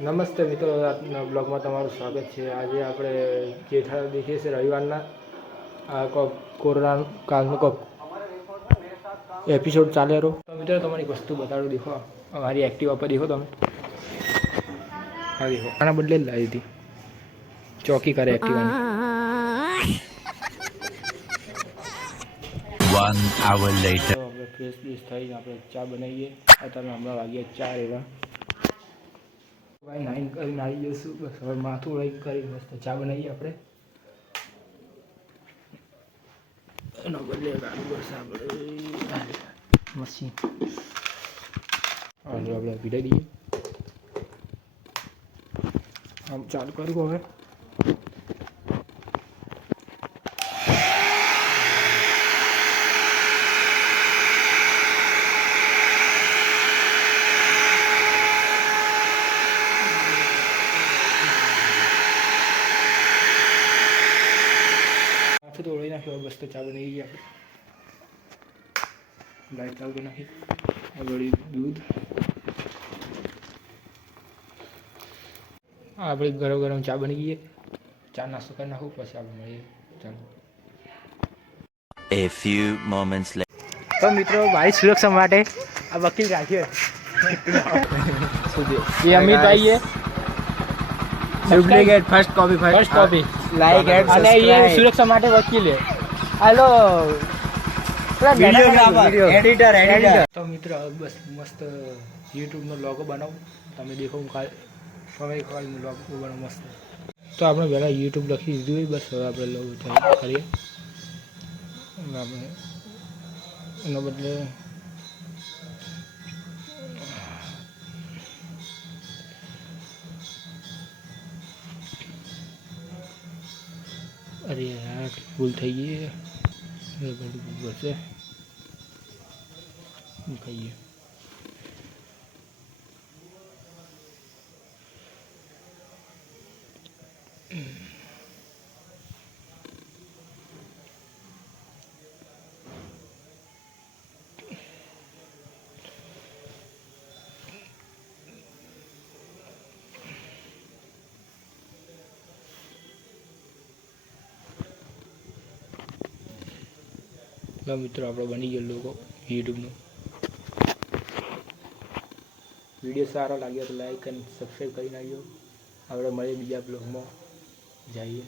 નમસ્તે મિત્રો, આજના બ્લોગમાં તમારું સ્વાગત છે। આજે આપણે જેઠાલાલ દેખીએ છીએ રવિવારના આ કોરોના કાળનો એપિસોડ ચાલે રહ્યો। તો મિત્રો તમારી એક વસ્તુ બતાડું, દેખો हमारी एक्टिवा पर देखो તમે। હા देखो, આના બદલે જ લાવી હતી, ચોકી કરે एक्टिवा। 1 hour later તો આપણે ફ્રેશ બેશ થઈને આપણે ચા બનાવીએ। અત્યારે હમણાં વાગ્યા 4 એવા। ભાઈ નાઈન કરીને આવી જઈશું, બસ હવે માથું લઈ કરી મસ્ત ચા બનાવીએ આપણે। એનો બદલે ગાડી બસ આપણે મશીન આપણે પીડાઈ દઈએ। આમ ચાલુ કરવું હવે। તો ઓળી નાખ્યો, બસ તો ચા બની ગઈ આપણે। લાઈટ ચાલુ કરી નાખી, વળી દૂધ આપણે ગરમ ગરમ ચા બની ગઈ। ચા નાસ્તો કરી નાખું, પછી આપણે મળીએ। ચાલો। a few moments later તો મિત્રો, ભાઈ સુરક્ષા માટે આ વકીલ રાખ્યો ये अमित भाई है, duplicate first copy like and અને ये सब्सक्राइब સુરક્ષા માટે વકીલ है। हेलो वीडियोग्राफर एडिटर તો મિત્ર બસ મસ્ત યુટ્યુબનો લોગો બનાવું, તમે દેખો। હું તમે ખાલી લોગો બનાવું મસ્ત। તો આપણે પહેલાં યુટ્યુબ લખી દીધું, બસ હવે આપણે લોગો કરીએ। આપણે એનો બદલે अरे यार भूल થઈ ગઈ, બધું બસે ખાઈએ। મિત્રો આપણો બની ગયો લોગો યુટ્યુબનો। વિડીયો સારો લાગ્યો તો લાઈક અને સબસ્ક્રાઈબ કરી નાખજો। આપણે મળીએ બીજા બ્લોગમાં, જઈએ।